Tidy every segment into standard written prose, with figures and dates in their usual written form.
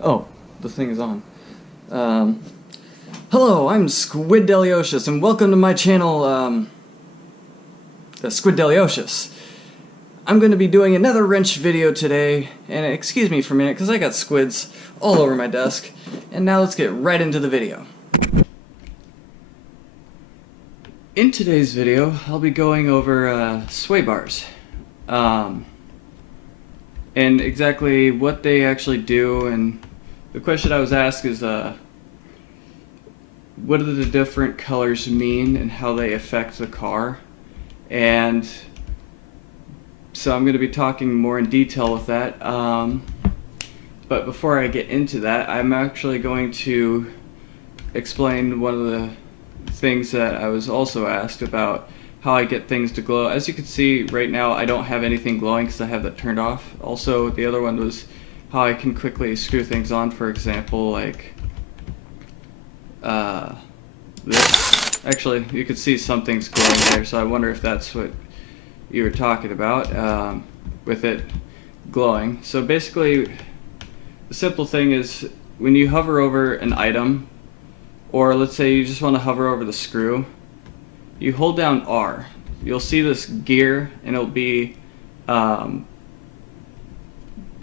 Oh, the thing is on. Hello, I'm Squiddeliosis, and welcome to my channel, Squiddeliosis. I'm going to be doing another wrench video today, and excuse me for a minute, because I got squids all over my desk. And now let's get right into the video. In today's video, I'll be going over sway bars. And exactly what they actually do, and the question I was asked is what do the different colors mean and how they affect the car. And so I'm going to be talking more in detail with that, but before I get into that, I'm actually going to explain one of the things that I was also asked about, how I get things to glow. As you can see right now, I don't have anything glowing because I have that turned off. Also, the other one was how I can quickly screw things on, for example, like this. Actually, you could see some things glowing there, so I wonder if that's what you were talking about with it glowing. So basically, the simple thing is when you hover over an item, or let's say you just want to hover over the screw, you hold down R. You'll see this gear, and it'll be,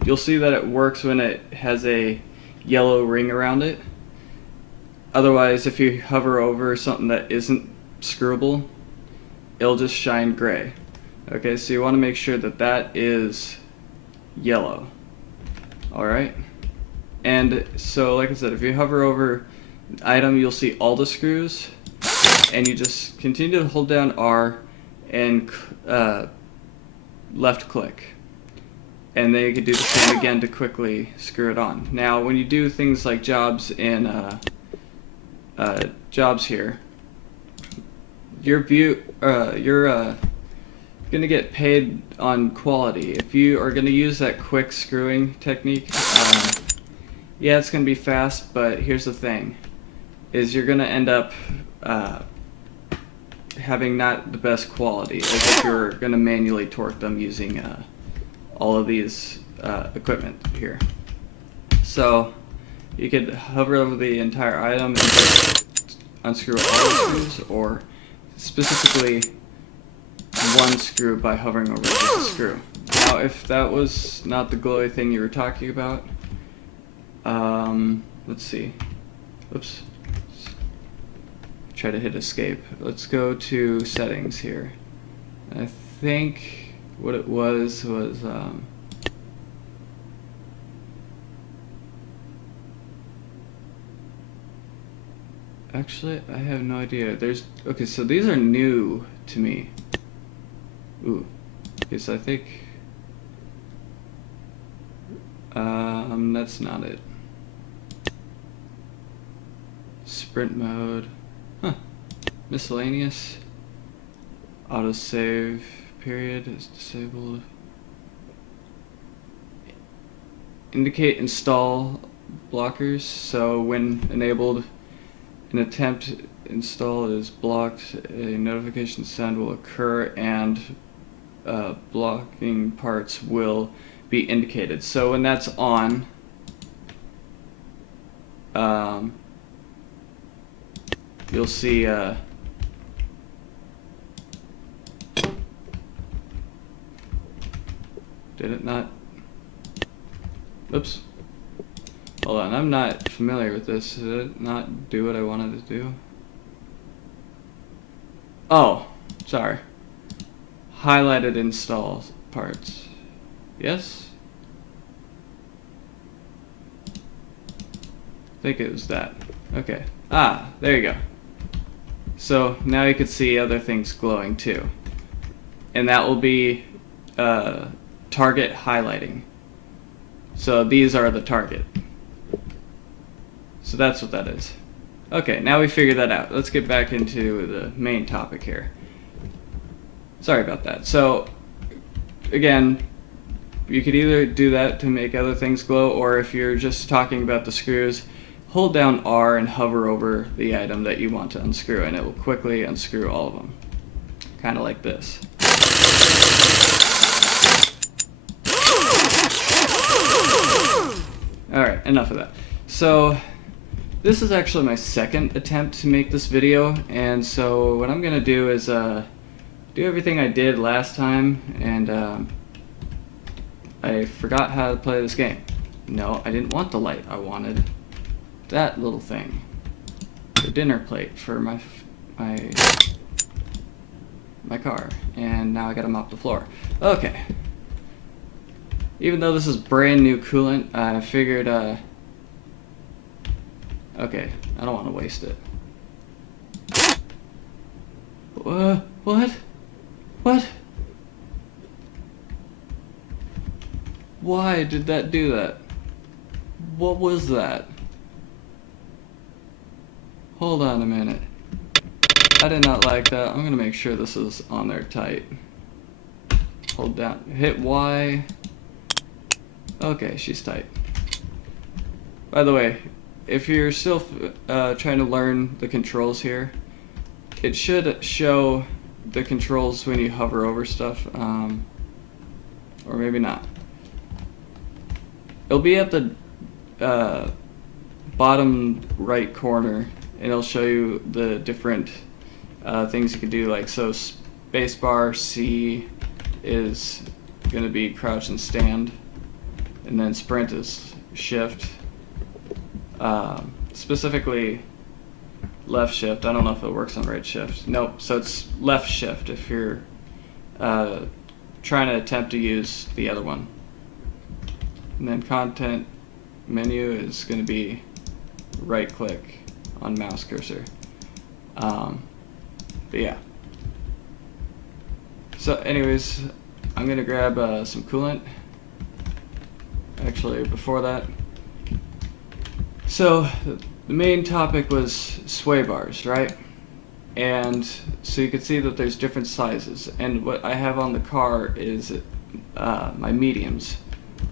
you'll see that it works when it has a yellow ring around it. Otherwise, if you hover over something that isn't screwable, it'll just shine gray. Okay, so you want to make sure that that is yellow. Alright? And so, like I said, if you hover over an item, you'll see all the screws, and you just continue to hold down R and left click. And then you can do the same again to quickly screw it on. Now, when you do things like jobs in jobs here, you're gonna get paid on quality. If you are gonna use that quick screwing technique, yeah, it's gonna be fast, but here's the thing, is you're gonna end up having not the best quality as if you're gonna manually torque them using all of these equipment here. So you could hover over the entire item and just unscrew all the screws, or specifically one screw by hovering over just a screw. Now, if that was not the glowy thing you were talking about, let's see. Oops. Try to hit escape. Let's go to settings here. I think what it was actually, I have no idea. Okay, so these are new to me. Ooh. Okay, so I think that's not it. Sprint mode. Huh. Miscellaneous. Autosave period is disabled. Indicate install blockers. So when enabled, an attempt install is blocked, a notification sound will occur, and blocking parts will be indicated. So when that's on, you'll see did it not? Oops. Hold on, I'm not familiar with this. Did it not do what I wanted to do? Oh, sorry. Highlighted install parts. Yes? I think it was that. Okay. Ah, there you go. So now you can see other things glowing too. And that will be target highlighting. So these are the target. So that's what that is. Okay, now we figured that out. Let's get back into the main topic here. Sorry about that. So again, you could either do that to make other things glow, or if you're just talking about the screws, hold down R and hover over the item that you want to unscrew, and it will quickly unscrew all of them. Kind of like this. Alright, enough of that. So, this is actually my second attempt to make this video, and so what I'm gonna do is do everything I did last time, and I forgot how to play this game. No, I didn't want the light. I wanted that little thing, the dinner plate for my car, and now I gotta mop the floor. Okay. Even though this is brand new coolant, I figured, okay, I don't want to waste it. What? What? Why did that do that? What was that? Hold on a minute. I did not like that. I'm gonna make sure this is on there tight. Hold down, hit Y. Okay, she's tight. By the way, if you're still trying to learn the controls here, it should show the controls when you hover over stuff, or maybe not. It'll be at the bottom right corner, and it'll show you the different things you can do, like so spacebar C is going to be crouch and stand, and then sprint is shift. Specifically left shift. I don't know if it works on right shift. Nope, so it's left shift if you're trying to attempt to use the other one. And then content menu is going to be right click on mouse cursor. But yeah. So anyways, I'm going to grab some coolant. Actually, before that. So the main topic was sway bars, right? And so you can see that there's different sizes. And what I have on the car is my mediums.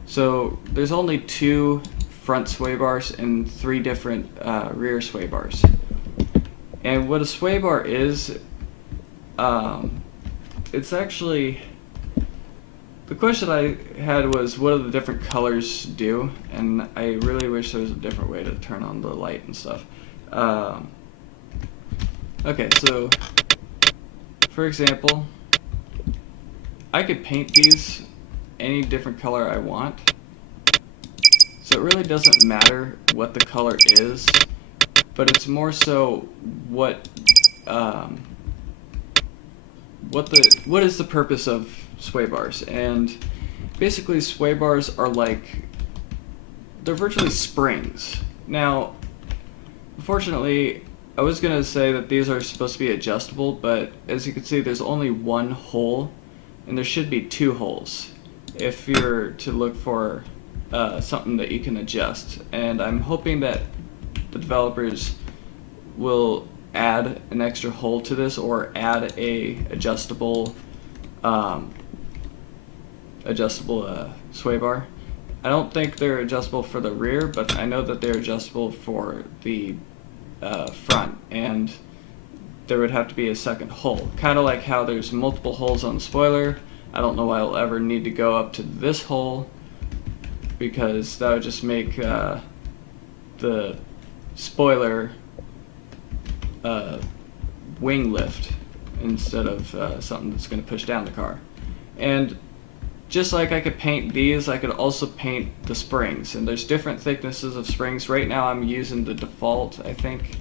So there's only 2 front sway bars and 3 different rear sway bars. And what a sway bar is, it's actually, the question I had was, what do the different colors do? And I really wish there was a different way to turn on the light and stuff. Okay, so for example, I could paint these any different color I want. So it really doesn't matter what the color is, but it's more so what is the purpose of sway bars. And basically sway bars are like, they're virtually springs. Now, unfortunately, I was going to say that these are supposed to be adjustable, but as you can see, there's only 1 hole, and there should be 2 holes if you're to look for something that you can adjust. And I'm hoping that the developers will add an extra hole to this, or add a adjustable sway bar. I don't think they're adjustable for the rear, but I know that they're adjustable for the front, and there would have to be a second hole. Kind of like how there's multiple holes on the spoiler. I don't know why I'll ever need to go up to this hole, because that would just make the spoiler wing lift instead of something that's going to push down the car. And just like I could paint these, I could also paint the springs, and there's different thicknesses of springs. Right now I'm using the default, I think.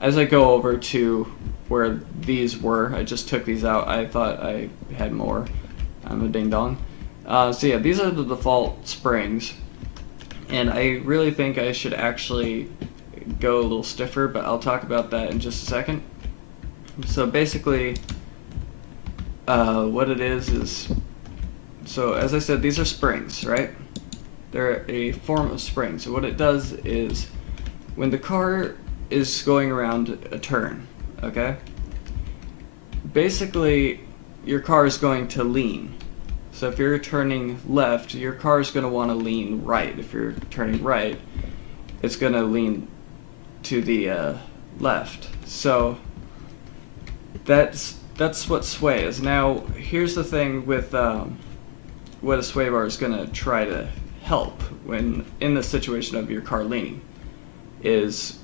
As I go over to where these were, I just took these out. I thought I had more. I'm a ding dong. So yeah, these are the default springs, and I really think I should actually go a little stiffer, but I'll talk about that in just a second. So basically, what it is, so as I said, these are springs, right? They're a form of spring. So what it does is, when the car is going around a turn, okay? Basically, your car is going to lean. So if you're turning left, your car is going to want to lean right. If you're turning right, it's going to lean to the left. So that's what sway is. Now, here's the thing with what a sway bar is going to try to help when in the situation of your car leaning is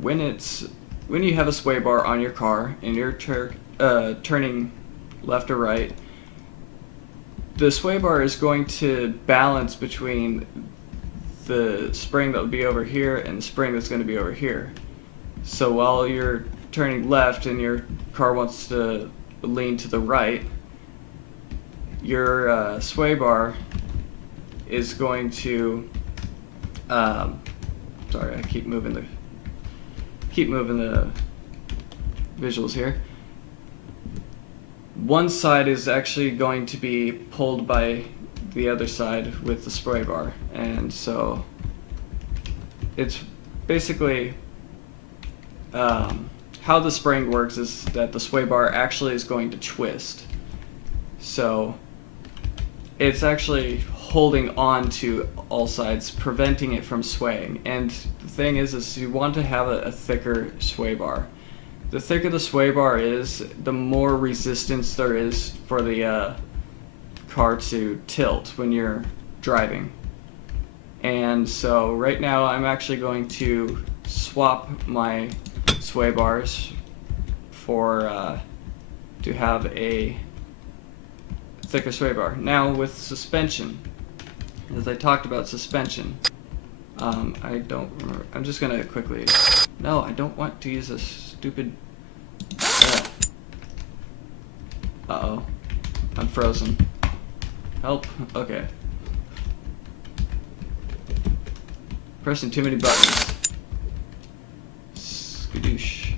when you have a sway bar on your car and you're turning left or right, the sway bar is going to balance between the spring that will be over here and the spring that's going to be over here. So while you're turning left and your car wants to lean to the right, your sway bar is going to sorry, I keep moving the visuals here. One side is actually going to be pulled by the other side with the sway bar, and so it's basically how the spring works is that the sway bar actually is going to twist. So it's actually holding on to all sides, preventing it from swaying. And the thing is you want to have a thicker sway bar. The thicker the sway bar is, the more resistance there is for the car to tilt when you're driving. And so right now I'm actually going to swap my sway bars for to have a thicker sway bar. Now with suspension, as I talked about suspension, I don't remember. I'm just gonna quickly. No, I don't want to use this stupid. Uh-oh, I'm frozen. Help. Okay. Pressing too many buttons. Skadoosh.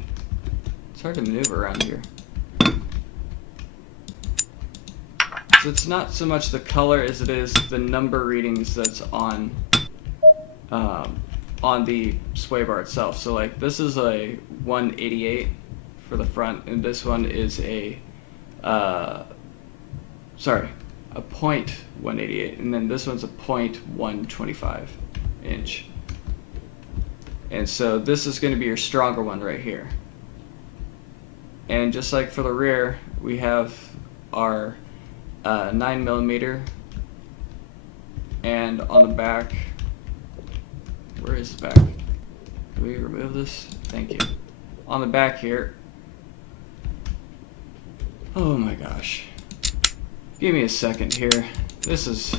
It's hard to maneuver around here. So it's not so much the color as it is the number readings that's on the sway bar itself. So like this is a 188 for the front, and this one is a point 188, and then this one's a point 125 inch. And so this is going to be your stronger one right here. And just like for the rear, we have our 9mm, and on the back, where is the back? Can we remove this? Thank you. On the back here, oh my gosh, give me a second here. This is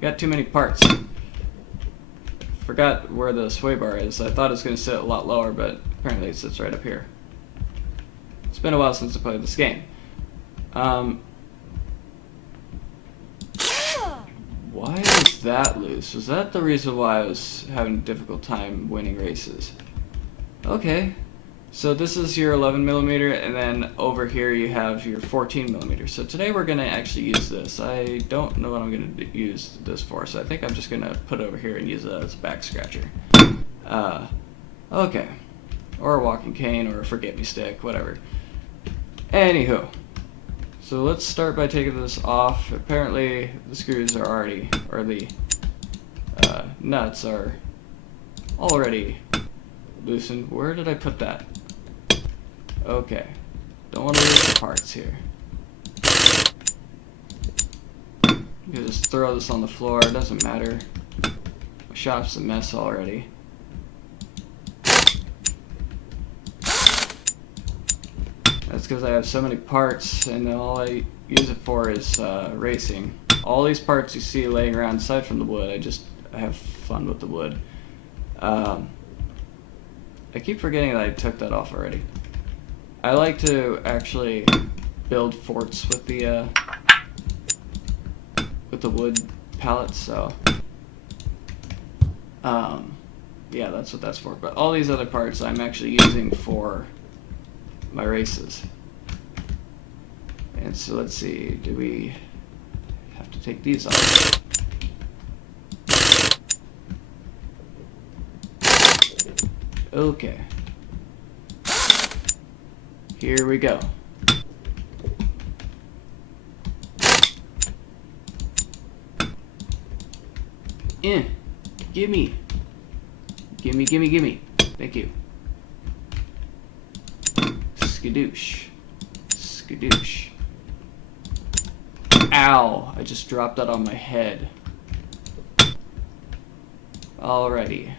got too many parts. Forgot where the sway bar is. I thought it was going to sit a lot lower, but apparently it sits right up here. It's been a while since I played this game. Why is that loose? Was that the reason why I was having a difficult time winning races? Okay, so this is your 11mm, and then over here you have your 14mm. So today we're going to actually use this. I don't know what I'm going to use this for, so I think I'm just going to put it over here and use it as a back scratcher. Okay, or a walking cane, or a forget-me-stick, whatever. Anywho. So let's start by taking this off. Apparently the screws are already, or the nuts are already loosened. Where did I put that? Okay. Don't want to lose the parts here. You can just throw this on the floor, it doesn't matter. My shop's a mess already. That's because I have so many parts, and all I use it for is racing. All these parts you see laying around aside from the wood, I have fun with the wood. I keep forgetting that I took that off already. I like to actually build forts with the wood pallets, so yeah, that's what that's for. But all these other parts I'm actually using for my races. And so let's see, do we have to take these off? Okay. Here we go. Gimme. Gimme, gimme, gimme. Thank you. Skadoosh. Skadoosh. Ow! I just dropped that on my head. Alrighty.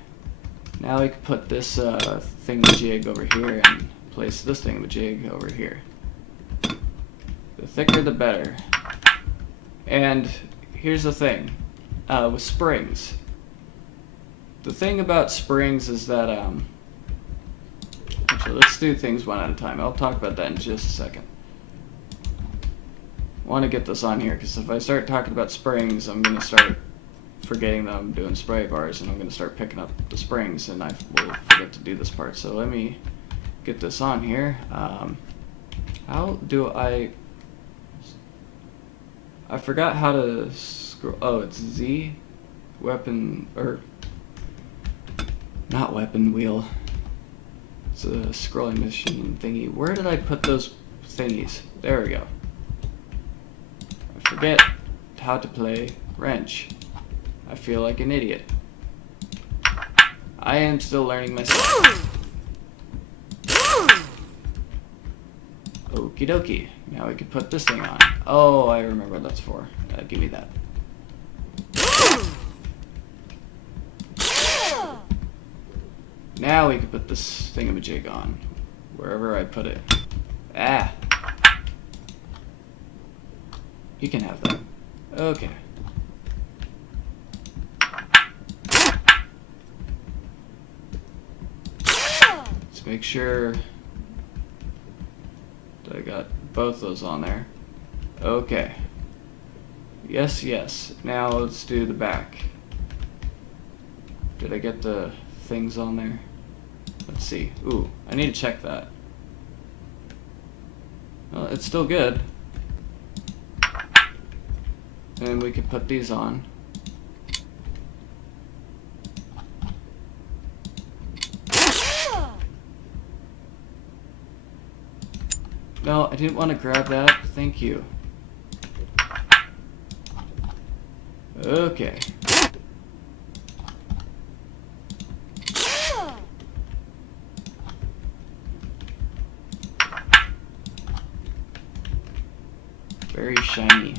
Now we can put this thingamajig over here and place this thingamajig over here. The thicker the better. And here's the thing. With springs. The thing about springs is that, actually, let's do things one at a time. I'll talk about that in just a second. I want to get this on here, because if I start talking about springs, I'm going to start forgetting that I'm doing spray bars, and I'm going to start picking up the springs, and I will forget to do this part. So let me get this on here. How do I forgot how to scroll. Oh, it's Z, weapon, or not weapon wheel. It's a scrolling machine thingy. Where did I put those thingies? There we go. I forget how to play wrench. I feel like an idiot. I am still learning myself. Okie dokie. Now we can put this thing on. Oh, I remember what that's for. Give me that. Now we can put this thingamajig on. Wherever I put it. Ah. You can have that. Okay. Let's make sure that I got both those on there. Okay. Yes, yes. Now let's do the back. Did I get the things on there? Let's see. Ooh, I need to check that. Well, it's still good. And we can put these on. No, I didn't want to grab that. Thank you. Okay. Very shiny.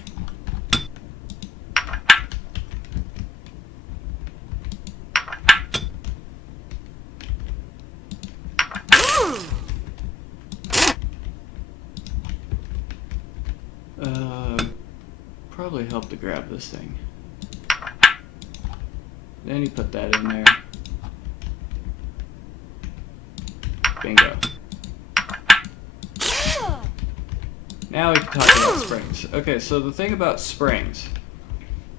Probably help to grab this thing. Then you put that in there. Bingo. Now we can talk about springs. Okay, so the thing about springs,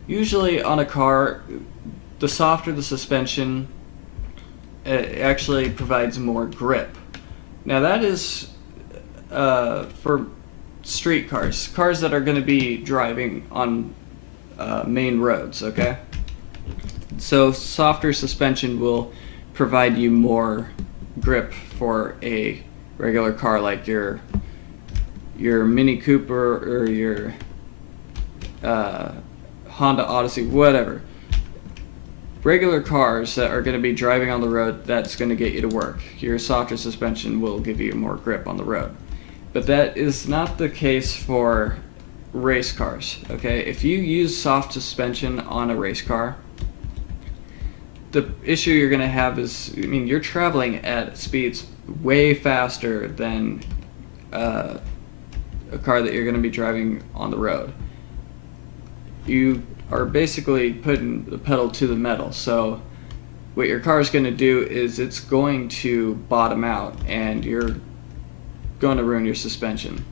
usually on a car, the softer the suspension, it actually provides more grip. Now that is for street cars, cars that are going to be driving on main roads, okay? So softer suspension will provide you more grip for a regular car like your Mini Cooper or your Honda Odyssey, whatever. Regular cars that are going to be driving on the road, that's going to get you to work. Your softer suspension will give you more grip on the road. But that is not the case for race cars, okay? If you use soft suspension on a race car, the issue you're going to have is, I mean, you're traveling at speeds way faster than a car that you're going to be driving on the road. You are basically putting the pedal to the metal, so what your car is going to do is it's going to bottom out and you're going to ruin your suspension.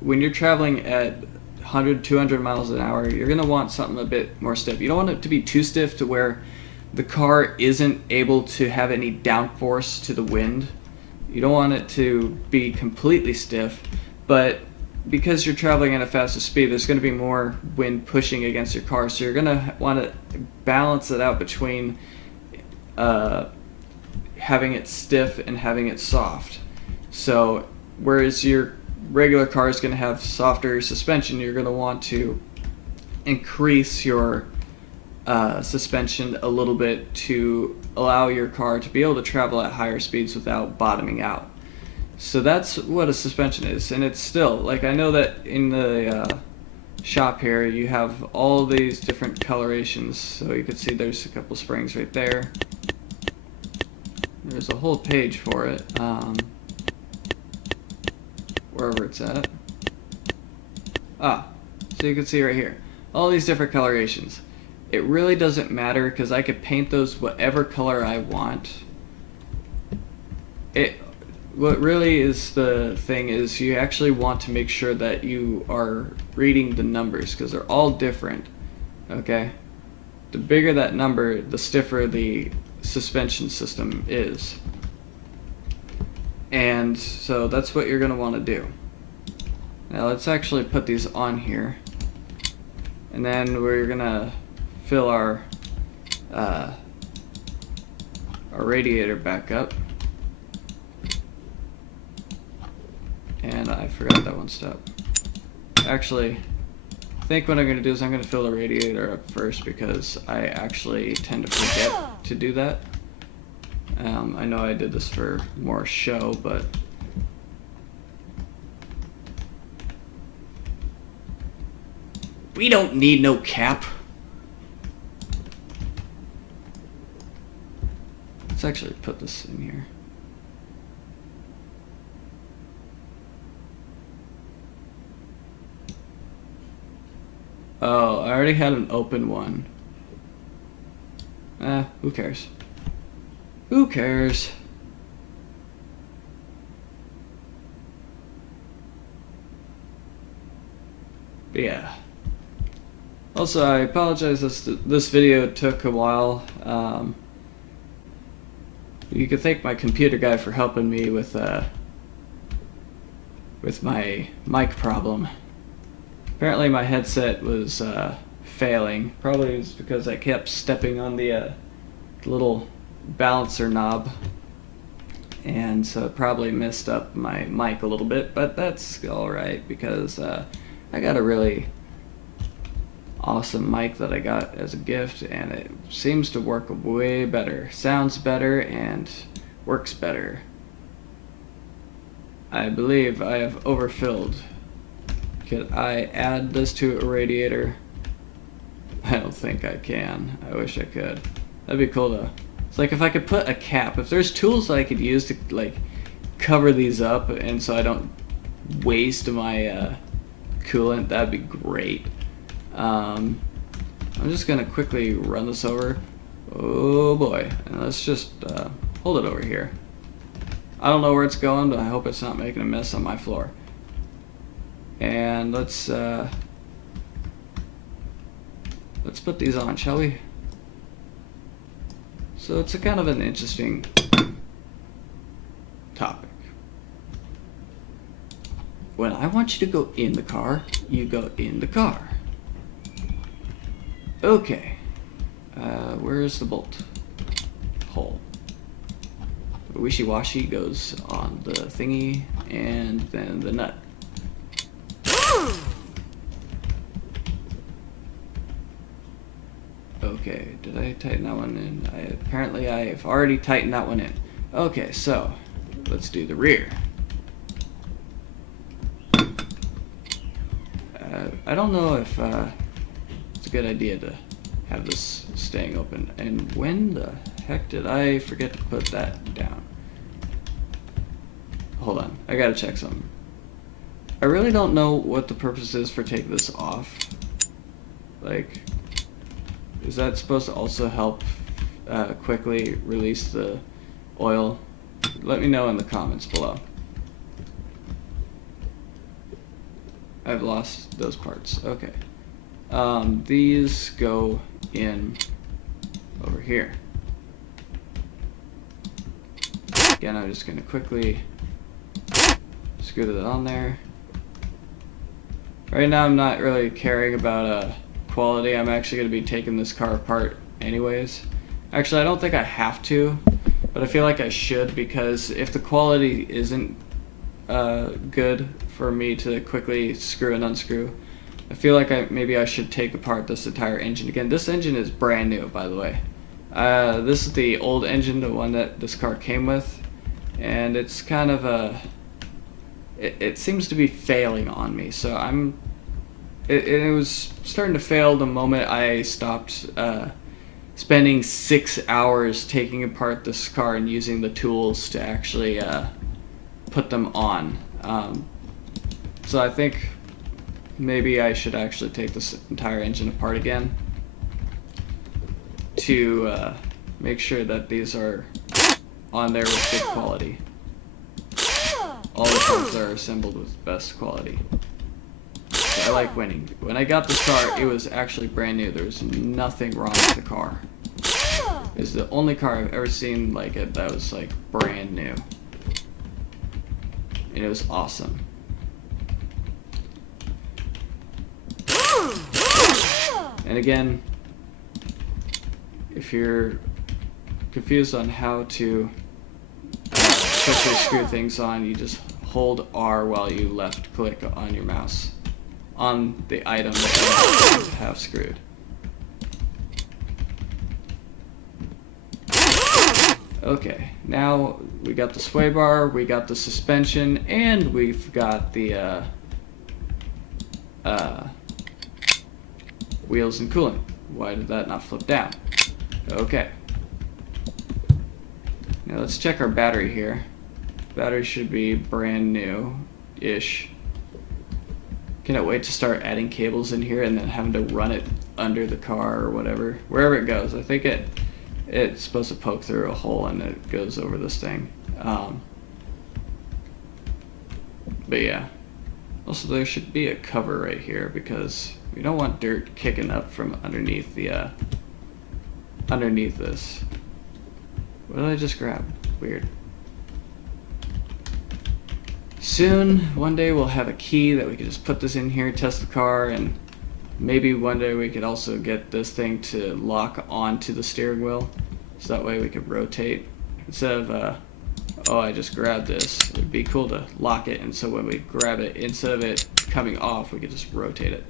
When you're traveling at 100, 200 miles an hour, you're going to want something a bit more stiff. You don't want it to be too stiff to where the car isn't able to have any downforce to the wind. You don't want it to be completely stiff, but because you're traveling at a faster speed, there's going to be more wind pushing against your car, so you're going to want to balance it out between having it stiff and having it soft. So whereas your regular car is going to have softer suspension, you're going to want to increase your suspension a little bit to allow your car to be able to travel at higher speeds without bottoming out. So that's what a suspension is, and it's still, like, I know that in the shop here, you have all these different colorations. So you can see there's a couple springs right there. There's a whole page for it, wherever it's at. So you can see right here, all these different colorations. It really doesn't matter because I could paint those whatever color I want. What really is the thing is you actually want to make sure that you are reading the numbers because they're all different, okay? The bigger that number, the stiffer the suspension system is. And so that's what you're going to want to do. Now let's actually put these on here. And then we're going to fill our radiator back up. And I forgot that one step. Actually, I think what I'm going to do is I'm going to fill the radiator up first because I actually tend to forget to do that. I know I did this for more show, but we don't need no cap. Let's actually put this in here. Oh, I already had an open one. Who cares? Who cares? But yeah. Also, I apologize this video took a while. You could thank my computer guy for helping me with my mic problem. Apparently my headset was failing. Probably it's because I kept stepping on the little balancer knob, and so it probably messed up my mic a little bit, but that's alright because I got a really awesome mic that I got as a gift, and it seems to work way better, sounds better, and works better. I believe I have overfilled. Could I add this to a radiator? I don't think I can. I wish I could. That'd be cool though. It's like if I could put a cap, if there's tools that I could use to like cover these up and so I don't waste my coolant, that'd be great. I'm just gonna quickly run this over. Oh boy, and let's just hold it over here. I don't know where it's going, but I hope it's not making a mess on my floor. And let's put these on, shall we? So it's a kind of an interesting topic. When I want you to go in the car, you go in the car. Okay. Where's the bolt hole? The wishy-washy goes on the thingy, and then the nut. Okay, did I tighten that one in? Apparently I have already tightened that one in. Okay, so let's do the rear. I don't know if it's a good idea to have this staying open. And when the heck did I forget to put that down? Hold on, I gotta check something. I really don't know what the purpose is for taking this off. Like, is that supposed to also help quickly release the oil? Let me know in the comments below. I've lost those parts. Okay. These go in over here. Again, I'm just going to quickly screw that on there. Right now I'm not really caring about quality. I'm actually going to be taking this car apart anyways. Actually, I don't think I have to, but I feel like I should, because if the quality isn't good for me to quickly screw and unscrew, I feel like maybe I should take apart this entire engine again. This engine is brand new, by the way. This is the old engine, the one that this car came with, and it's kind of it seems to be failing on me, so I'm it was starting to fail the moment I stopped spending 6 hours taking apart this car and using the tools to actually put them on. So I think maybe I should actually take this entire engine apart again to make sure that these are on there with good quality. All the parts are assembled with best quality. So I like winning. When I got this car, it was actually brand new. There was nothing wrong with the car. It's the only car I've ever seen like it that was like brand new. And it was awesome. And again, if you're confused on how to quickly screw things on, you just hold R while you left click on your mouse on the item that you have screwed. Okay, now we got the sway bar, we got the suspension, and we've got the wheels and coolant. Why did that not flip down? Okay. Now let's check our battery here. Battery should be brand new-ish. Cannot wait to start adding cables in here and then having to run it under the car or whatever. Wherever it goes. I think it's supposed to poke through a hole and it goes over this thing. But yeah. Also, there should be a cover right here because we don't want dirt kicking up from underneath the underneath this. What did I just grab? Weird. Soon, one day we'll have a key that we can just put this in here, test the car, and maybe one day we could also get this thing to lock onto the steering wheel. So that way we could rotate. Instead of, oh, I just grabbed this. It'd be cool to lock it, and so when we grab it, instead of it coming off, we could just rotate it.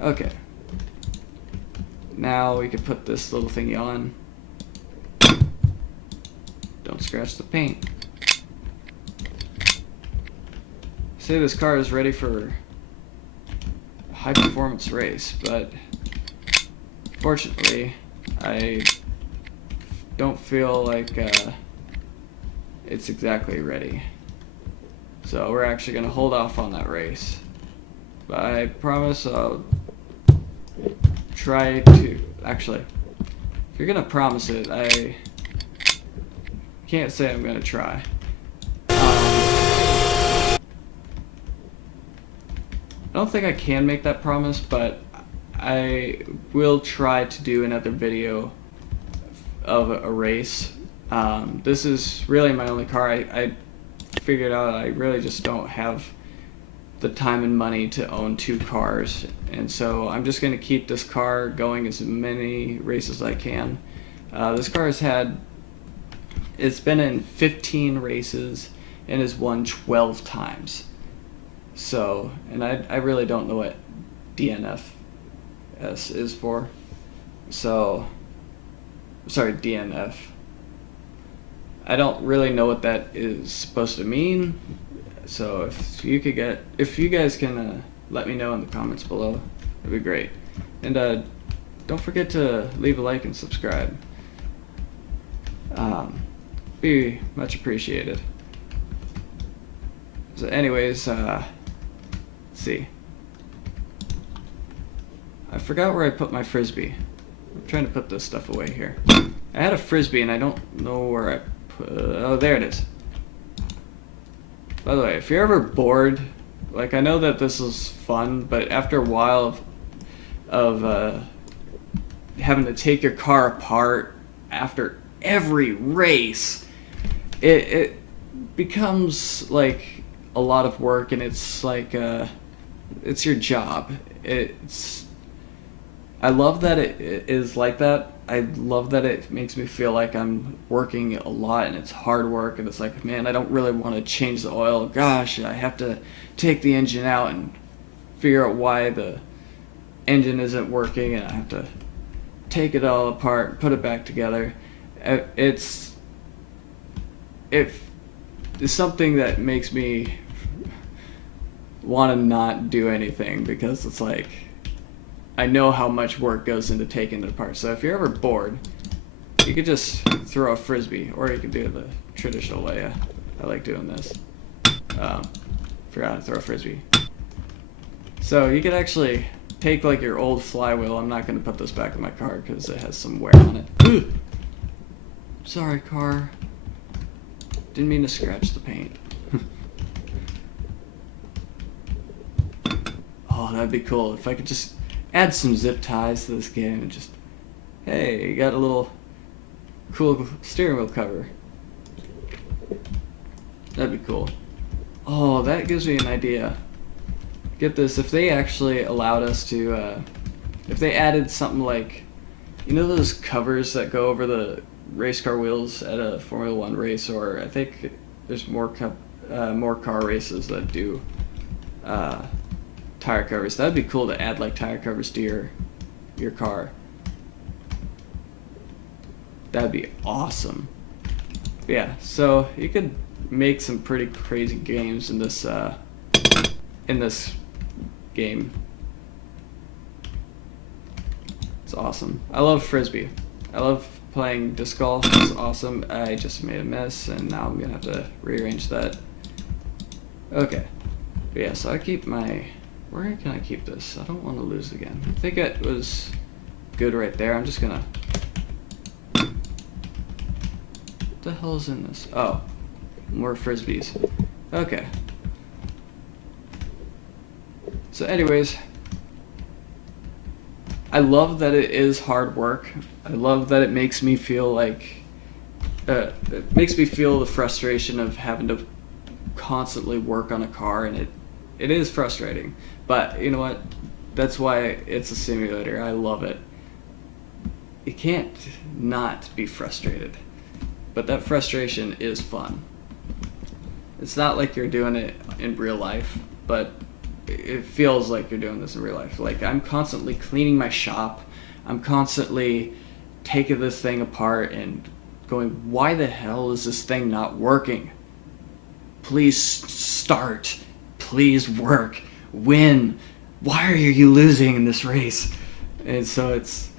Okay. Now we could put this little thingy on. Don't scratch the paint. Say this car is ready for a high performance race, but fortunately I don't feel like it's exactly ready. So we're actually going to hold off on that race. But I promise I'll try to... Actually, if you're going to promise it, I can't say I'm going to try. I don't think I can make that promise, but I will try to do another video of a race. This is really my only car. I figured out I really just don't have the time and money to own 2 cars, and so I'm just going to keep this car going as many races as I can. This car it's been in 15 races and has won 12 times. So, and I really don't know what DNFS is for. So, sorry, DNF. I don't really know what that is supposed to mean. So if you guys can let me know in the comments below, that'd be great. And don't forget to leave a like and subscribe. Be much appreciated. So anyways, let's see. I forgot where I put my frisbee. I'm trying to put this stuff away here. I had a frisbee and I don't know where I put. Oh, there it is. By the way, if you're ever bored, like I know that this is fun, but after a while of having to take your car apart after every race, it becomes like a lot of work, and it's like it's your job. I love that it is like that. I love that it makes me feel like I'm working a lot and it's hard work, and it's like, man, I don't really want to change the oil. Gosh, I have to take the engine out and figure out why the engine isn't working, and I have to take it all apart, put it back together. It's something that makes me want to not do anything because it's like I know how much work goes into taking it apart. So if you're ever bored, you could just throw a frisbee, or you could do it the traditional way. I like doing this. Forgot to throw a frisbee. So you could actually take like your old flywheel. I'm not going to put this back in my car because it has some wear on it. Ugh. Sorry, car. Didn't mean to scratch the paint. Oh, that'd be cool if I could just add some zip ties to this game and just, hey, you got a little cool steering wheel cover. That'd be cool. Oh, that gives me an idea. Get this, if they actually allowed us to, if they added something like, you know those covers that go over the race car wheels at a Formula One race, or I think there's more car races that do tire covers. That'd be cool to add like tire covers to your car. That'd be awesome. Yeah, so you could make some pretty crazy games in this game. It's awesome. I love frisbee. I love playing disc golf. It's awesome. I just made a mess and now I'm gonna have to rearrange that. Okay. But yeah, so I keep my, where can I keep this? I don't want to lose it again. I think it was good right there. I'm just gonna, what the hell is in this? Oh, more frisbees. Okay. So anyways, I love that it is hard work. I love that it makes me feel like, it makes me feel the frustration of having to constantly work on a car, and it is frustrating. But you know what? That's why it's a simulator. I love it. You can't not be frustrated. But that frustration is fun. It's not like you're doing it in real life, but it feels like you're doing this in real life. Like, I'm constantly cleaning my shop. I'm constantly taking this thing apart and going, why the hell is this thing not working? Please start. Please work. Win. Why are you losing in this race? And so it's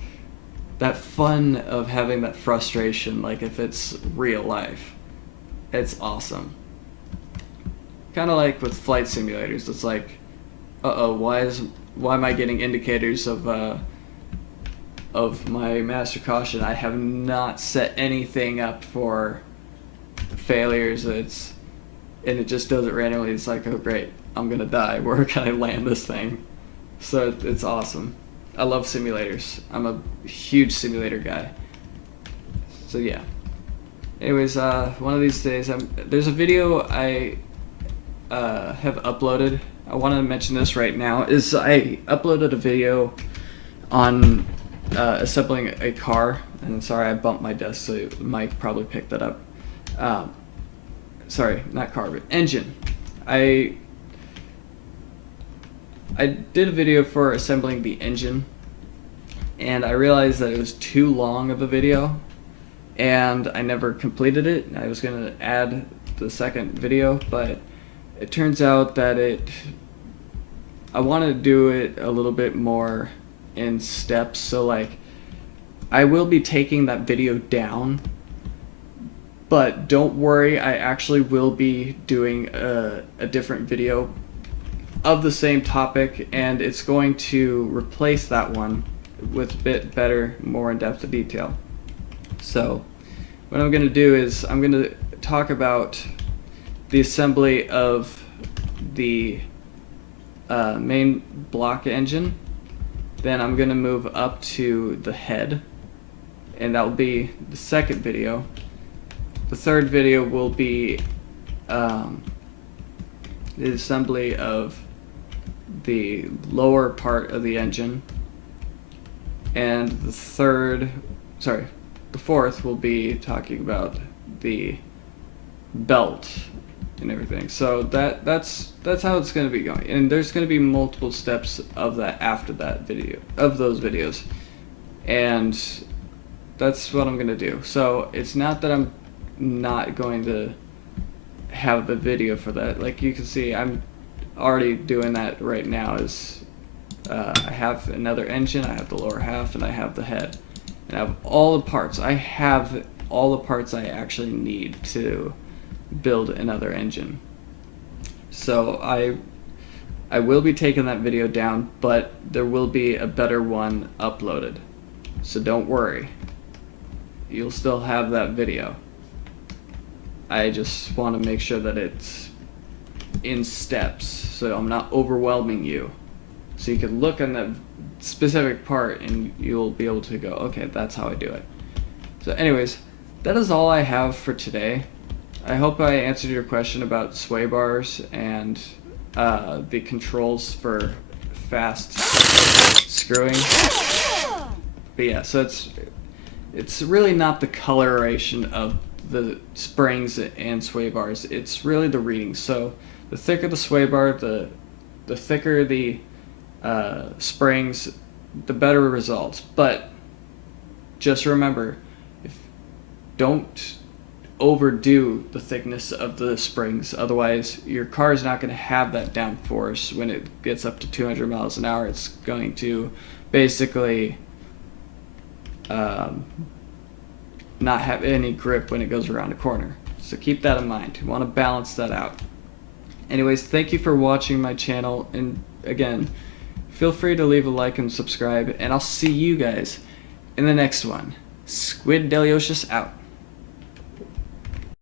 that fun of having that frustration, like if it's real life. It's awesome. Kind of like with flight simulators. It's like, why am I getting indicators of my master caution? I have not set anything up for failures. And it just does it randomly. It's like, oh great, I'm gonna die. Where can I land this thing? So it's awesome. I love simulators. I'm a huge simulator guy. So yeah. Anyways, one of these days, there's a video I have uploaded. I want to mention this right now. Is I uploaded a video on assembling a car. And sorry, I bumped my desk, so the mic probably picked that up. Sorry, not car, but engine. I did a video for assembling the engine, and I realized that it was too long of a video, and I never completed it. I was going to add the second video, but it turns out that I want to do it a little bit more in steps. So like, I will be taking that video down, but don't worry, I actually will be doing a different video of the same topic, and it's going to replace that one with a bit better, more in-depth detail. So what I'm going to do is I'm going to talk about the assembly of the main block engine. Then I'm going to move up to the head, and that will be the second video. The third video will be the assembly of the lower part of the engine, and the fourth will be talking about the belt and everything. So that's how it's going to be going, and there's going to be multiple steps of that after that video, of those videos, and that's what I'm going to do. So it's not that I'm not going to have the video for that. Like you can see, I'm already doing that right now is I have another engine, I have the lower half, and I have the head. And I have all the parts. I have all the parts I actually need to build another engine. So I will be taking that video down, but there will be a better one uploaded. So don't worry. You'll still have that video. I just want to make sure that it's in steps, so I'm not overwhelming you. So you can look on that specific part and you'll be able to go, okay, that's how I do it. So anyways, that is all I have for today. I hope I answered your question about sway bars and the controls for fast screwing. But yeah, so it's really not the coloration of the springs and sway bars. It's really the reading. So the thicker the sway bar, the thicker the springs, the better results. But just remember, don't overdo the thickness of the springs, otherwise your car is not going to have that downforce. When it gets up to 200 miles an hour, it's going to basically not have any grip when it goes around a corner. So keep that in mind. You want to balance that out. Anyways, thank you for watching my channel, and again, feel free to leave a like and subscribe, and I'll see you guys in the next one. Squid Delicious out.